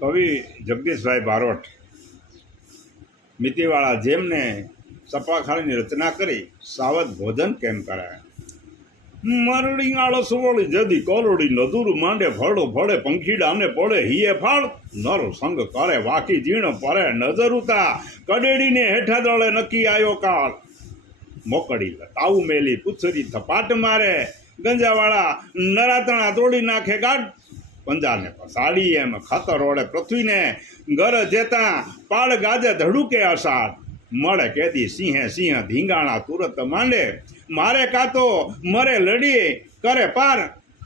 કવિ જગદીશભાઈ બારોટ મિતિવાળા જેમને સપાખાણીની રચના કરી સાવધ ભોજન કેમ કરાય. મરડી આળસ વળી જદી કરોડી નદુર માંડે ફળો ફળે પંખીડાને પડે હિયે ફાળ નર સંગ કરે વાકી જીણ પરે નજર ઉતા કડેડીને હેઠા દળે નક્કી આયો કાળ મોકડી તાવું મેલી પૂછરી થપાટ મારે ગંજાવાળા નરાતણા તોડી નાખે ગાઢ પંજાને પસાડી એમ ખતર ઓળે પૃથ્વીને ગર જેતા પાળ ગાજે ધડુકે અષાઢ મળે કેદી સિંહે સિંહ ધીંગાણા તુરત માંડે મારે કાતો મરે લડી કરે પાર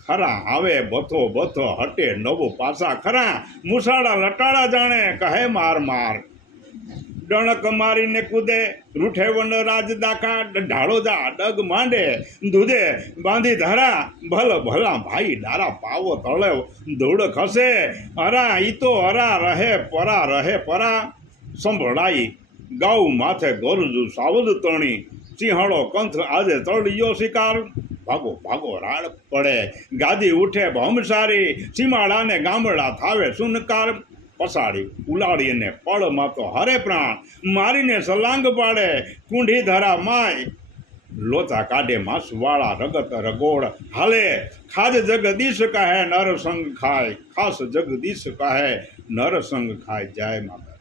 ખરા આવે બથો બથો હટે નવો પાસા ખરા મુસાડા લટાડા જાણે કહે માર માર ડણક મારીને કૂદે રૂઠે વન રાજ દાખા ઢાળો જા ડગ માંડે દૂધે બાંધી ધરા ભલ ભલા ભાઈ ડારા પાવો તળે ધૂળ ખસે હરા ઈ તો હરા રહે પરા સંભળાઈ ગાઉ માથે ગોરજુ સાવધ તણી સિંહળો કંથ આજે તળિયો શિકાર ભાગો ભાગો રાડ પડે ગાદી ઉઠે ભમસારી સીમાડાને ગામડા થાવે સુનકાર પસાડી ઉલાડીને પળમાં તો હરે પ્રાણ મારીને સલાંગ પાડે કુંઢી ધરા માય લોચા કાઢે માસવાળા રગત રગોળ હાલે ખાજ જગદીશ કહે નરસંગ ખાય ખાસ જગદીશ કહે નરસંગ ખાય. જય માતા.